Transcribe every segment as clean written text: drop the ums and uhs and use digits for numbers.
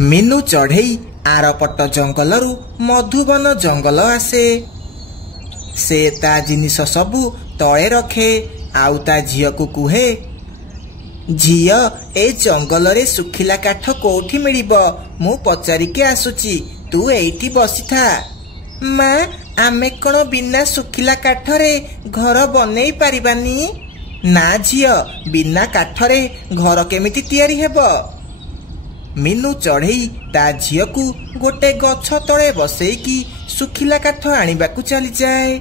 मीनू चढ़ई आरपट जंगलरू मधुबन जंगल आसे। से ता जिनिस सबू तले रखे आउ ता झियो को कुहे, झियो ए जंगल रे सुखिला काठ कोठी मिलिबो मु पचारिके आसुची, तू एइठी बसिथा। माँ आमे कण बिना सुखिला काठरे घर बनेई पारिबानी? ना झियो, बिना काठरे घर केमिति तैयारी हेबो? मीनू चढ़ई ता झियो को गोटे गछ तले बसेईकी सुखिला काठ आनिबाकू चली जाए।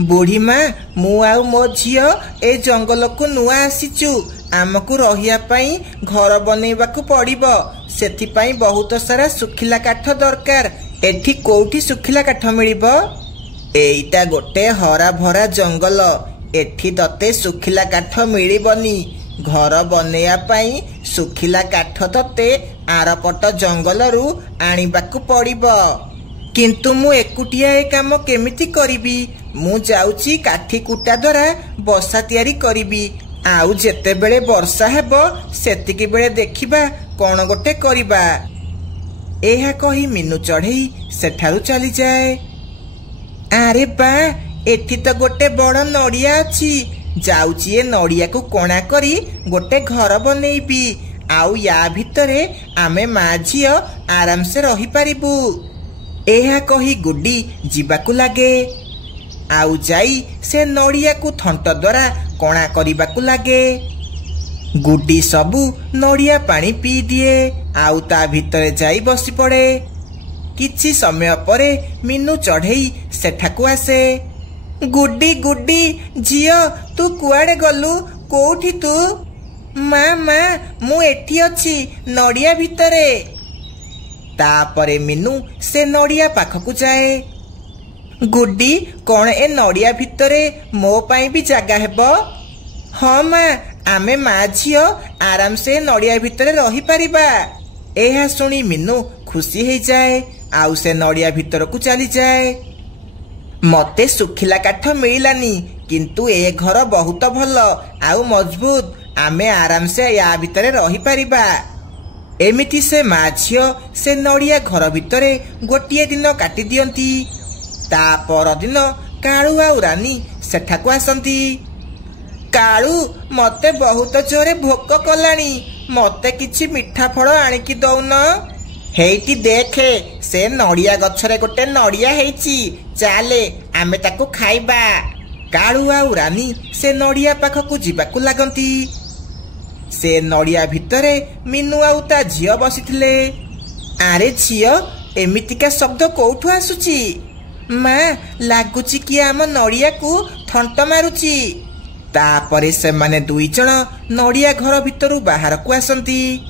बुढ़ी माँ मु आउ मो झियो ए जंगल को नुआ आसीचु, आमको रहिया पई घर बनेइबाकू पड़िबो, सेथिपई बहुत सारा सुखिला काठ दरकार। एठी कोउठी सुखिला काठ मिलिबो? एइटा गोटे हरा भरा जंगल, एठी तते सुखिला काठ मिलिबनी। घर बनेया पई सुखिला काठ तते आरपट जंगलरू आनिबाकू पड़िबो। किंतु मु एकुटिया ए काम केमिति करिबी? मु जाउची काठी कुटा द्वारा बसा तैयारी करिबी, आउ जेते बेले वर्षा हेबो सेतिकी बेले देखिबा कोन गोटे करिबा। एहा कही मीनू चढ़ई सेठारू चली जाए। आरे बा, एठी तो गोटे बड़ नड़िया अछि, जाउची ए नड़िया को कोणा करी गोटे घर बनेइबी, आउ या भितरे आमे माँ झियो आराम से रही पारिबू। एहा कही गुड्डी जिबाकू लागे, आउ जाई से नड़िया को थंट द्वारा कोणा करिबाकू लागे। गुड्डी सबू नड़िया पानी पी दिए, आउ ता भितरे जाई बसी पड़े। किछि समय परे मीनू चढ़ई सेठाकू आसे। गुड्डी गुड्डी झियो तू कुआड़े गलु? कोउठी तू? माँ माँ मु एठी अछि नड़िया भितरे। तापरे मीनू से नड़िया पाखकू जाए। गुड्डी कौन ए नड़िया भितरे मो पाई भी जगह हेबो? हाँ माँ, आमे माँ झियो आराम से नड़िया भितरे रही पारिबा। एहा सुनी मीनू खुशी हो जाए, आउ से नड़िया भितर को चली जाए। मते सुखिला काठ मिलानी, किंतु ए घर बहुत भल आउ मजबूत, आमे आराम से या भितरे रही पारिबा। एमिति से माँ झियो से नड़िया घर भितरे गोटिए दिन काटी दियंती। ता पर दिन कालू आउ रानी सेठाकू आसंती। कालू मते बहुत जोरे भोक कलानी, मते किछि मिठा फल आनिकी दउन। हेइटी देखे से नड़िया गछरे गोटे नड़िया हेइची, चाले आमे ताकू खाइबा। कालू आउ रानी से नड़िया पाखकू जिबाकू लागंती। से नड़िया भितरे मीनू आउ ता झियो बसिथिले। आरे झियो, एमितिका शब्द कोउठू आसुची? माँ लागुची कि आम नड़िया को थंट मारुची। तापरे से माने दुई जण नड़िया घर भितरू बाहर को आसंती।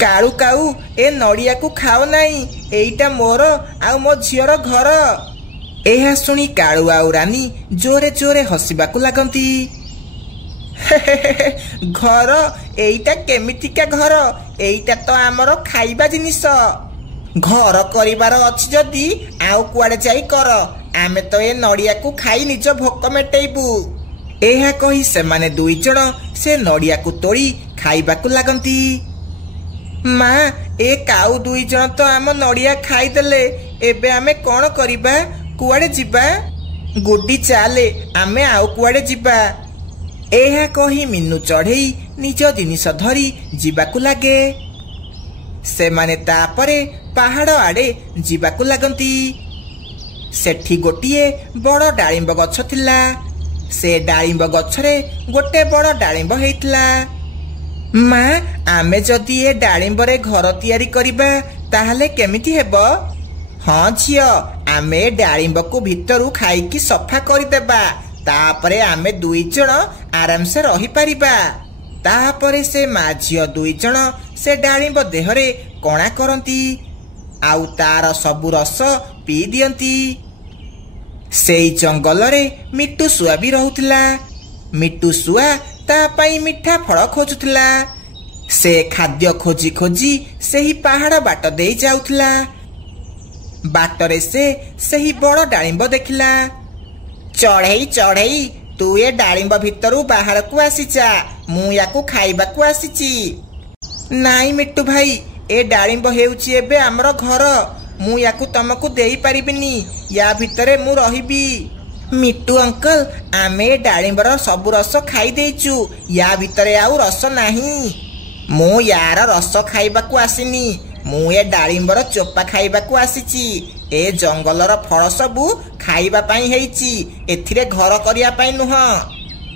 कालू काऊ ए नड़िया को खाओ नाही, एइटा मोर आउ मो झियर घर। एहा सुनी कालू आउ रानी जोरे जोरे हसिबाकू लागंती। घर एइटा केमितिका घर? एइटा तो आमर खाइबा जिनिस। घर करिबार अछि जदी आउ कुआडे जाई कर, आमे तो ए नड़िया को खाई निज भोक मेटेइबू। एहा कही से माने दुई जण से नड़िया को तोड़ी खाइबाकू लागंती। माँ ए काऊ दुई जण तो आम नड़िया खाईदेले, एबे आमे कोन करिबा? कुआडे जिबा? गुड्डी चाले आमे आउ कुआडे जिबा। एहा कही मीनू चढ़ई निज जिनिस धरी जिबाकू लागे। से माने तापरे पहाड़ आड़े जिबाकू लागंती। सेठी गोटिए बड़ डाळिंब गछ थिला। से डाळिंब गछरे गोटे बड़ डाळिंब हेइतला। माँ आमे जदि ए डाळिंबरे घर तैयारी करिबा ताहले केमिति हेबो? हाँ झियो, आमे डाळिंब को भितरू खाइकी सफा करिदेबा, तापरे आमे दुई जण आराम से रही पारिबा। तापरे से माँ झियो दुई जण से डाळिंब देहरे कणा करंती, आउ तार सबु रस पी दियंती। सेई जंगल रे मिट्टू सुआ भी रहुथिला। मिट्टू सुआ ता पाई मिठा फल खोजुथिला। से खाद्य खोजी खोजी सेही पहाड़ बाट देई जाउथिला। बाटरे से सेही बड़ डाळिंब देखिला। चढ़ई चढ़ई तू ए डाळिंब भितरू बाहर को आसीचा, मु याकू खाइबाकू आसीची। नाई मिट्टू भाई, ए डाळिंब हेउची एबे हमर घर मु याकू तुमको देई परिबिनी या भितरे मु रहिबी। मिट्टू अंकल आमे डाळिंबर सबु रस खाई देइचु या भितरे आउ रस नाही। मु यार रस खाइबाकू आसिनी मु ए डाळिंबर चोपा खाइबाकू आसीची। ए जंगलर फल सबु खाइबा पई हेइची एथिरे घर करिया पई नुह।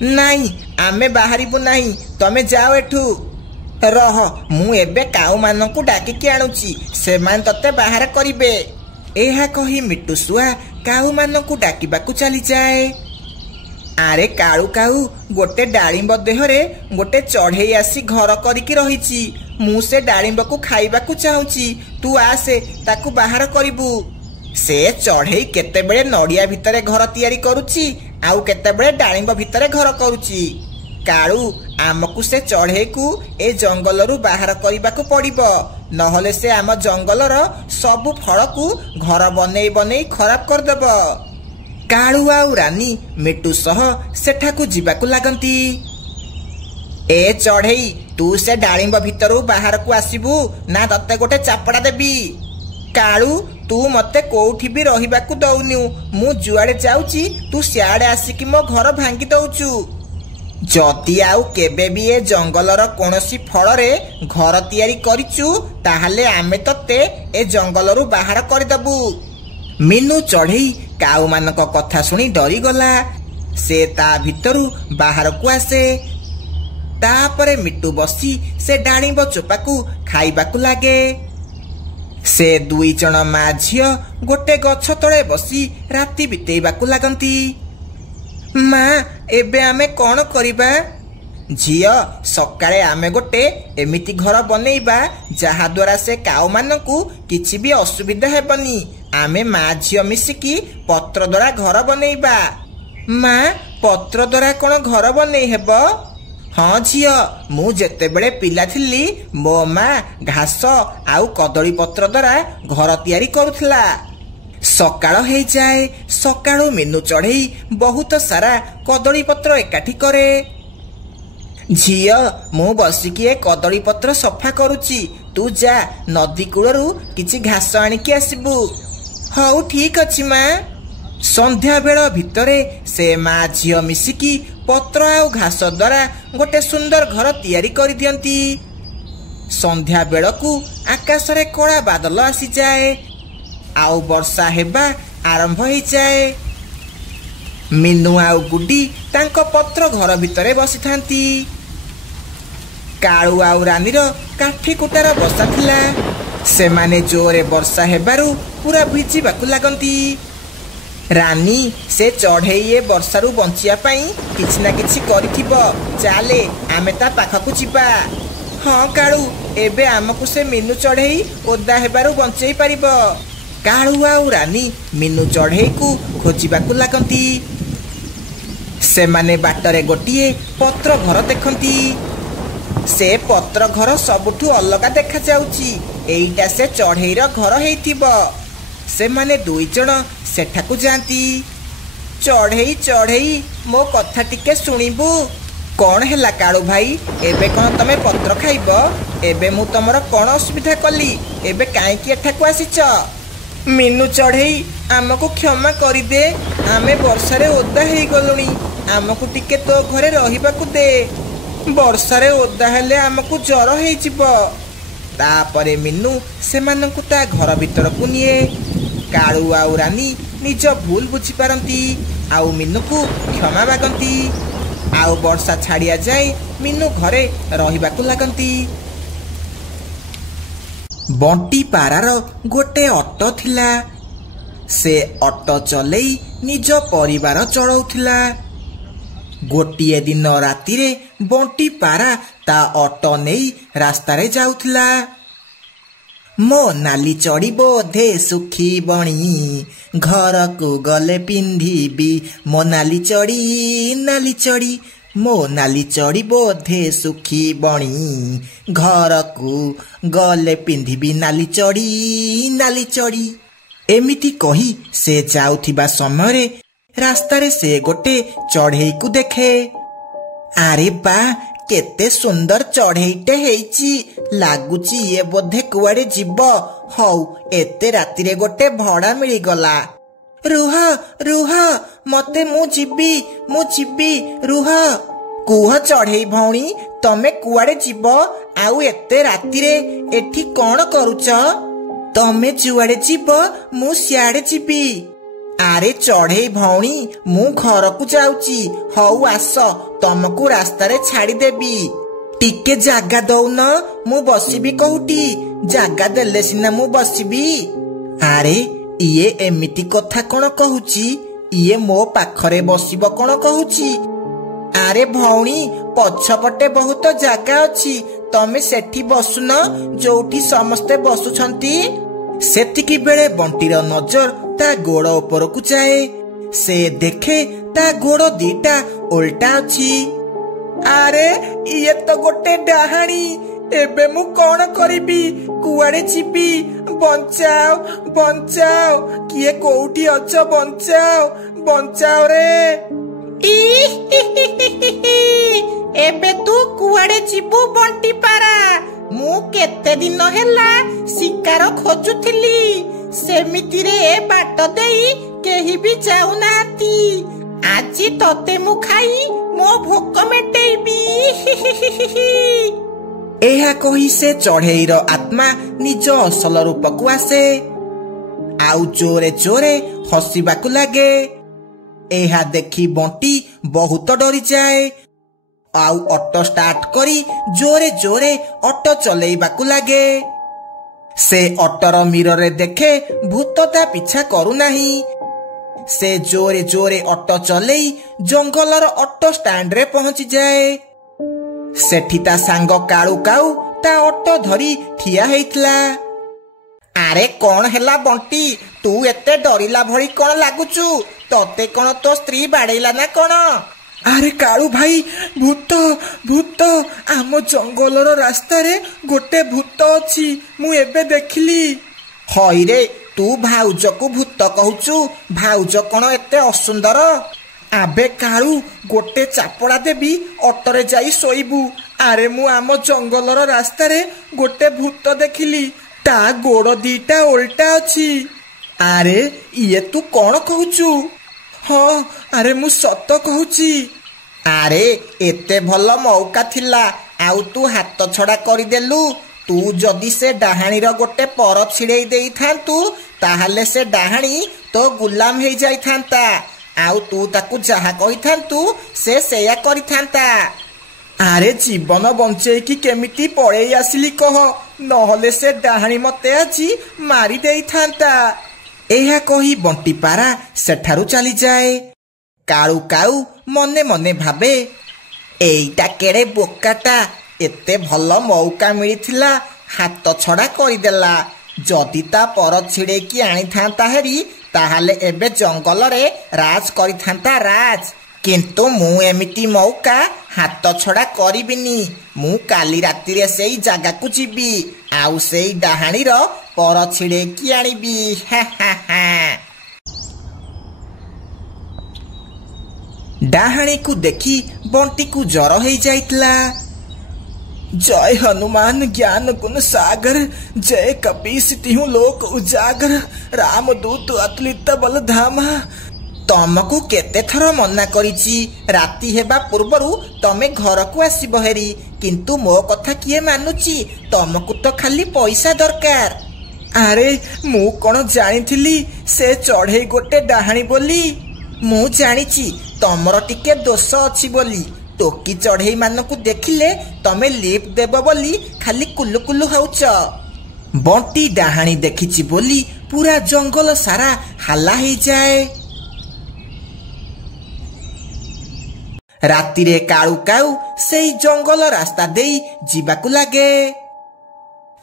नाही आमे बाहरिबु नाही तमे जाओ एठू रह मु एबे काऊ मानकू डाकिकी आनुची सेमान तते बाहर करिबे। एहा कही मिट्टू सुआ काऊ मानकू डाकिबाकू चली जाए। आरे काळू काऊ गोटे डाळिंब देहरे गोटे चढ़ई आसी घर करिकी रहिची मु से डाळिंब को खाइबाकू चाहूची तू आसे ताकू बाहर करिबू। से चढ़ई केतेबेले नड़िया भितरे घर तैयारी करूची आउ केतेबेले डाळिंब भितरे घर करूची। काळू आमकू से चढ़ई को ए जंगलरू बाहर करिबाकू पड़िबो नहले से आम जंगलर सबु फल को घर बनै बनै खराब कर देबो। काळू आउ रानी मिट्टू सह सेठाकू जिबाकू लागंती। ए चढ़ई तू से डाळिंब भितरू बाहर को आसीबू ना तते गोटे चापड़ा देबी। काळू तू मते कोउठी भी रहिबाकू दउनिउ मु जुआड़े जाउची तू सियाड़े आसिकी मो घर भांगी दउचु। जदि आउ केबे भी ए जंगलर कोनोसी फल रे घर तैयारी करिचु ताहले आमे तते ए जंगलरू बाहर करदेबू। मीनू चढ़ई काऊ मानक कथा सुनी डरी गला से ता भितरू बाहर को आसे। तापरे मिट्टू बसी से डाळिंब चोपाकू खाइबाकू लागे। से दुई जन मा झियो गोटे गछ तळे बसी राति बितेइबाकू लागंती। माँ एबे आमे कौन करिबा? झियो सकाळे आमे गोटे एमिति घर बनेइबा जहा द्वारा से काऊ मानकू किछि भी असुविधा हेबनी। आमे माँ झियो मिसिकी पत्र द्वारा घर बनेइबा। माँ पत्र द्वारा कौन घर बनेइ हेबो? हाँ झियो मु जेतेबेले पिला थिली मो माँ घास आउ कदली पत्र द्वारा घर तैयारी करुथला। सकाळ हो जाए सकाळू मीनू चढ़ई बहुत सारा कदली पत्र एकाठी करे। झियो मु बसिकी ए कदली पत्र सफा करुची तू जा नदी कूलरू किछि घास आनिकी आसिबू। हौ ठीक अछि माँ। संध्या बेल भितरे से माँ झियो मिसिकी पत्र आउ घास द्वारा गोटे सुंदर घर तैयारी करि दियंती। संध्या बेलकू आकाश रे कड़ा बादल आसी जाए आउ वर्षा हेबा आरंभ हो जाए। मीनू आउ गुड्डी तांको पत्र घर भितरे बसी थांती। काळू आउ रानीर काठी कुटार बसा थिला सेमाने जोरे वर्षा हेबारू पूरा भिजिबाकू लागंती। रानी से चढ़ई ए वर्षारू बंचिया पई किछि ना किछि करिथिबो चाले आमे ता पाखकू जिबा। हाँ काळू एबे आमकू से मीनू चढ़ई ओदा हेबारू बंचेई परिबो। काळू आउ रानी मीनू चढ़ई को खोजिबाकू लागंती। सेमाने बाटरे गोटिए पत्र घर देखंती। से पत्र घर सबुठू अलगा देखा जाउची एइटा से चढ़ईर घर हेइथिबो। सेमाने दुई जण सेठाकू जांती। चढ़ई चढ़ई मो कथा टिके सुनिबू। कौन हैला काळू भाई एबे कौन तमे पत्र खाइबो? एबे मु तमर कौन असुविधा कली एबे काईकी एठाकू आसीच? मीनू चढ़ई आमको क्षमा करिदे आमे वर्षारे ओदा हेई गलुनी आमको टिके तो घरे रहिबाकू दे। वर्षारे ओदा हेले आमको जर हेई जिवो। तापरे मीनू सेमानंकू ता घर भितरकू निए। काळू आउ रानी निज भूल बुझी पारंती आउ मीनू को क्षमा मागंती। आउ वर्षा छाड़िया जाए मीनू घरे रहिबाकू लागंती। बंटी पारार गोटे ऑटो थिला। से ऑटो चलई निज परिवार चलाउथिला। गोटिए दिन राति रे बंटी पारा ता ऑटो नहीं रास्ता रे जाउथिला। मो नाली चढ़ी बोधे सुखी बणी घर को गले पिंधिबी। मो नाली चढ़ी मो नाली चढ़ी बोधे सुखी बणी घर को गले पिंधिबी। नाली चढ़ी एमिति कही से जाउथिबा समय रास्ता रे से गोटे चढ़ई को देखे। आरे बा केते सुंदर चढ़ेईटे हेइची लागुची ये बोधे कुआड़े जीव हौ एते रातिरे गोटे भड़ा मिली गला रुह रुह मते मु जीबी रुह कुह चढ़ेई भौणी तमे कुआड़े जीव आउ एते रातिरे एठी कौन करूच तमे जुआड़े जीव मु सियाड़े जीबी आरे चढ़ेई भौणी मु घर को जाऊची हौ आस तमको रास्ता रे छाड़ी देबी टिके जागा दौन मु बसिबी कोउटी जागा देले सिना मु बसिबी आरे इए एमिति कथा कोन कहूची इए मो पाखरे बसिबो कोन कहूची आरे भौणी पछपटे बहुत जागा अछि तमे सेठी बसुन जोठी समस्ते बसुछंती सेतिकी बेले बंटीर नजर ता गोड़ ऊपर को जाए से देखे ता गोड़ दीटा उल्टा अछि आरे ये तो गोटे डाहाणी एबे मु कौन करिबी कुआड़े जीबी बंचाओ बंचाओ किए कोउठी अछ बंचाओ रे एबे तू कुआड़े जीबू बंटी पारा मु केते दिन हेला शिकार खोजुथिली सेमिति रे बाट देई केही भी जाऊ नाती आजी तते मु खाई मो भोक मेटेबी एहा कही से चढ़ेईर आत्मा निज असल रूप को आसे आउ जोरे जोरे हसिबाकू लागे एहा देखी बंटी बहुत डरी जाए आउ ऑटो स्टार्ट करी जोरे जोरे ऑटो चलेइबाकू लागे से ऑटोर मिरर रे देखे भूतता पीछा करू नाही से जोरे जोरे ऑटो चलेई जंगलर ऑटो स्टैंड रे पहुंची जाए सेठी ता सांग काळू काऊ ता ऑटो धरी ठिया हेइतला आरे कौन हेला बंटी तू एते डरिला भरी कौन लागुचू तते कौन तो स्त्री बाड़ेला ना कौन आरे काळू भाई भूत आम जंगलर रास्ता रे गोटे भूत अछि मु एबे देखिली हई रे तू भाउज को भूत कहूचू भाउज कौन एते असुंदर आबे काळू गोटे चापड़ा देबी ऑटो रे जाई सोईबू आरे मु आम जंगलर रास्ता रे गोटे भूत देखिली ता गोड़ दीटा उल्टा अछि आरे ये तू कौन कहूचू हाँ अरे मु सत कहूची आरे एते भल मौका थिला आउ तू हाथ छड़ा करी देलु तू जदी से डाहाणी रो गोटे पर छिड़ेई देई थांतु ताहाले से डाहाणी तो गुलाम हेई जाई थांता आउ तू ताकू जहा कहि थांतु से सेया करि थांता आरे जीवन बंचे की केमिति पळेई आसिली कह नहले से डाहाणी मते आजी मारी देई थांता एहा कही बंटी पारा सेठारु चली जाए काळू काऊ मने मने भाबे एईटा केड़े बोकाटा एते भल मौका मिलिथिला हाथ छड़ा करिदेला जदि ता पर छिड़े की आनी थांता हेरी ताहाले एबे जंगल रे राज करि थांता राज किंतु मु एमिति मौका हाथ छड़ा करिबिनी मु काली राति रे सेई जागा को जीबी आउ सेई डाहाणी रो पर छिड़े की आनिबी डाहाणी को देखी बंटी को जर हो जाइतला जय हनुमान ज्ञान गुण सागर जय कपीस तिहु लोक उजागर राम दूत अतुलित बल धामा तमको केते थर मना करिची राति हेबा पूर्वरु तमे घर को आसीबो हेरी किंतु मो कथा किए मानुची तमको तो खाली पैसा दरकार आरे मु कोन जानिथिली से चढ़ेई गोटे डाहाणी बोली मु जानिची तमरो टिके दोष अछि बोली टोकी चढ़ेई मानकु देखिले तमे लिफ्ट देबो बोली खाली कुलु कुलु होउच बंटी डाहाणी देखिची बोली पूरा जंगल सारा हल्ला हो जाए राति रे काळू काऊ सेई जंगल रास्ता देई जीवाकू लागे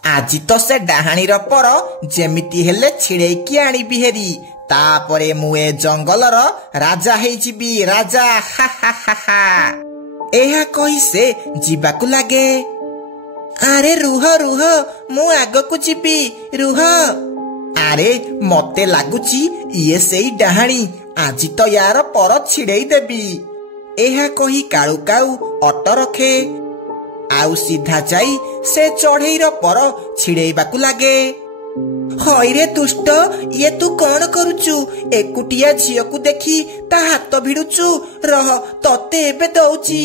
आजी तो से डाहाणी रो पर जेमिति हेले छिड़ेई की आनी बिहेरी तापरे मुए जंगलर राजा हेई जीबी राजा हा हा हा हा एहा कही से जीवाकू लागे आरे रुह रुह मु आगो को जीबी रुह आरे मते लागुची ये सेई डाहाणी आजी तो यार पर छिड़ेई देबी एहा कही काळू काऊ ऑटो रखे ଆଉ ସିଧା ଯାଇ ସେ ଚଢ଼େଇର ପର ଛିଡ଼େଇବାକୁ ଲାଗେ। ହଇରେ ଦୁଷ୍ଟ, ଇଏ ତୁ କଣ କରୁଛୁ? ଏକୁଟିଆ ଝିଅକୁ ଦେଖି ତା ହାତ ଭିଡୁଛୁ। ରହ, ତତେ ଏବେ ଦଉଛି।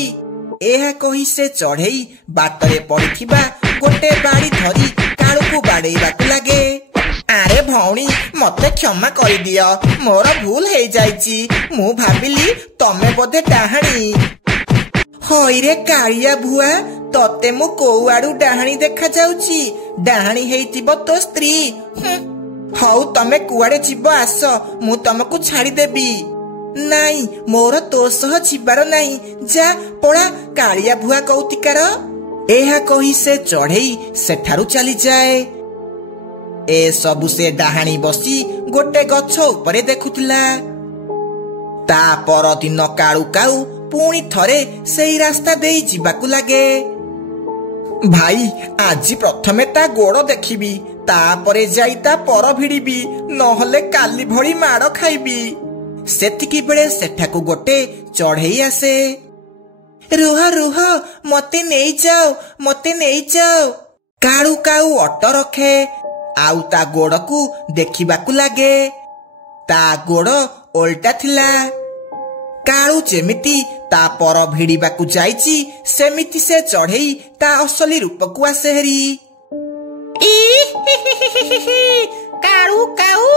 ଏହା କହି ସେ ଚଢ଼େଇ ବାଟରେ ପଡ଼ିଥିବା ଗୋଟେ ବାଡ଼ି ଧରି କାଳୁକୁ ବାଡେଇବାକୁ ଲାଗେ। ଆରେ ଭଉଣୀ, ମତେ କ୍ଷମା କରିଦିଅ, ମୋର ଭୁଲ ହେଇଯାଇଛି। ମୁଁ ଭାବିଲି ତମେ ବୋଧେ ଡାହାଣୀ। ହଇରେ କାଳିଆ ଭୁଆ, ତତେ ମୁଁ କୋଉ ଆଡୁ ଡାହାଣୀ ଦେଖା ଯାଉଛି? ଡାହାଣୀ ହେଇଥିବ ତୋ ସ୍ତ୍ରୀ। ହଉ, ତମେ କୁଆଡେ ଯିବ ଆସ, ମୁଁ ତମକୁ ଛାଡିଦେବି। ନାଇଁ, ମୋର ତୋ ସହ ଯିବାର ନାହିଁ। ଯା ପଳା, କାଳିଆ ଭୁଆ କୌତିକାର। ଏହା କହି ସେ ଚଢ଼େଇ ସେଠାରୁ ଚାଲିଯାଏ। ଏସବୁ ସେ ଡାହାଣୀ ବସି ଗୋଟେ ଗଛ ଉପରେ ଦେଖୁଥିଲା। ତା ପରଦିନ କାଳୁ କାଉ ପୁଣି ଥରେ ସେଇ ରାସ୍ତା ଦେଇ ଯିବାକୁ ଲାଗେ। ଭାଇ, ଆଜି ପ୍ରଥମେ ତା ଗୋଡ଼ ଦେଖିବି, ତାପରେ ଯାଇ ତା ପର ଭିଡ଼ିବି, ନହେଲେ କାଲି ଭଳି ମାଡ଼ ଖାଇବି। ସେତିକି ବେଳେ ସେଠାକୁ ଗୋଟେ ଚଢ଼େଇ ଆସେ। ରୁହ ରୁହ, ମତେ ନେଇଯାଅ, ମତେ ନେଇଯାଅ। କାଳୁ କାଉ ଅଟ ରଖେ, ଆଉ ତା ଗୋଡ଼କୁ ଦେଖିବାକୁ ଲାଗେ। ତା ଗୋଡ଼ ଓଲଟା ଥିଲା। କାଳୁ ଯେମିତି ତା ପର ଭିଡ଼ିବାକୁ ଯାଇଛି, ସେମିତି ସେ ଚଢ଼େଇ ତା ଅସଲି ରୂପକୁ ଆସେ ହେରି। କାଳୁ କାଉ,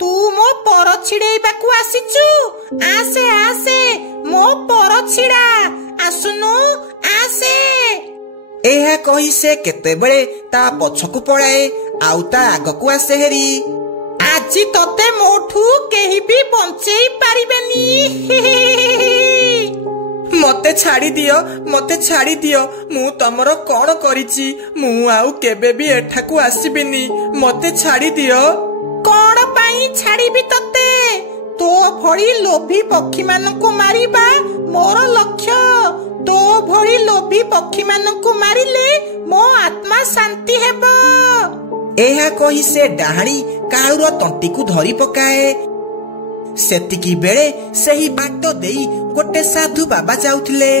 ତୁ ମୋ ପର ଛିଡ଼େଇବାକୁ ଆସିଛୁ? ଆସେ ଆସେ, ମୋ ପର ଛିଡ଼ା, ଆସୁନୁ, ଆସେ। ଏହା କହି ସେ କେତେବେଳେ ତା ପଛକୁ ପଳାଏ, ଆଉ ତା ଆଗକୁ ଆସେ ହେରି। ଆଜି ତତେ ମୋଠୁ କେହି ବି ବଞ୍ଚେଇ ପାରିବେନି। ମତେ ଛାଡ଼ିଦିଅ, ମତେ ଛାଡ଼ିଦିଅ। ମୁଁ ତମର କଣ କରିଛି? ମୁଁ ଆଉ କେବେ ବି ଏଠାକୁ ଆସିବିନି। ମତେ ଛାଡ଼ିଦିଅ। କଣ ପାଇଁ ଛାଡ଼ିବି ତତେ? ତୋ ଭଳି ଲୋଭୀ ପକ୍ଷୀମାନଙ୍କୁ ମାରିବା ମୋର ଲକ୍ଷ୍ୟ। ତୋ ଭଳି ଲୋଭୀ ପକ୍ଷୀମାନଙ୍କୁ ମାରିଲେ ମୋ ଆତ୍ମା ଶାନ୍ତି ହେବ। ଏହା କହି ସେ ଡାହାଣୀ କାଳୁର ତଣ୍ଟିକୁ ଧରି ପକାଏ। ସେତିକି ବେଳେ ସେହି ବାଟ ଦେଇ ଗୋଟେ ସାଧୁ ବାବା ଯାଉଥିଲେ।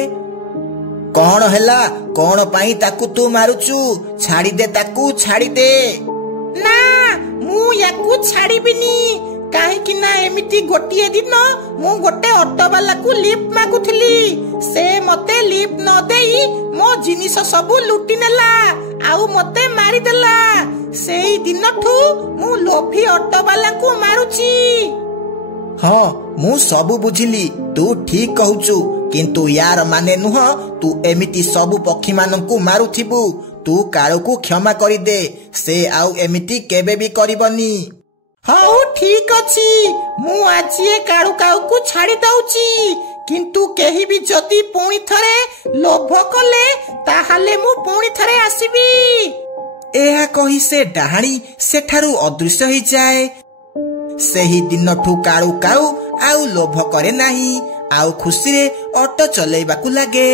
କଣ ହେଲା? କଣ ପାଇଁ ତାକୁ ତୁ ମାରୁଛୁ? ଛାଡ଼ିଦେ ତାକୁ, ଛାଡ଼ିଦେ। ନା, ମୁଁ ୟାକୁ ଛାଡ଼ିବିନି। କାହିଁକି ନା ଏମିତି ଗୋଟିଏ ଦିନ ମୁଁ ଗୋଟେ ଅଟୋବାଲାକୁ ଲିଫ୍ଟ ମାଗୁଥିଲି। ସେ ମତେ ଲିଫ୍ଟ ନ ଦେଇ ମୋ ଜିନିଷ ସବୁ ଲୁଟି ନେଲା, ଆଉ ମତେ ମାରିଦେଲା। ସେଇ ଦିନଠୁ ମୁଁ ଲୋଭୀ ଅଟୋବାଲାଙ୍କୁ ମାରୁଛି। ହଁ, ମୁଁ ସବୁ ବୁଝିଲି, ତୁ ଠିକ କହୁଛୁ, କିନ୍ତୁ ୟାର ମାନେ ନୁହଁ ତୁ ଏମିତି ସବୁ ପକ୍ଷୀମାନଙ୍କୁ ମାରୁଥିବୁ। ତୁ କାଳୁକୁ କ୍ଷମା କରିଦେ, ସେ ଆଉ ଏମିତି କେବେ ବି କରିବନି। ହଉ ଠିକ ଅଛି, ମୁଁ ଆଜି ଏ କାଳୁ କାଉକୁ ଛାଡ଼ି ଦଉଛି, କିନ୍ତୁ କେହି ବି ଯଦି ପୁଣି ଥରେ ଲୋଭ କଲେ ତାହେଲେ ମୁଁ ପୁଣି ଥରେ ଆସିବି। ଏହା କହି ସେ ଡାହାଣୀ ସେଠାରୁ ଅଦୃଶ୍ୟ ହେଇଯାଏ। ସେହି ଦିନଠୁ କାଳୁ କାଉ ଆଉ ଲୋଭ କରେ ନାହିଁ, ଆଉ ଖୁସିରେ ଅଟୋ ଚଲେଇବାକୁ ଲାଗେ।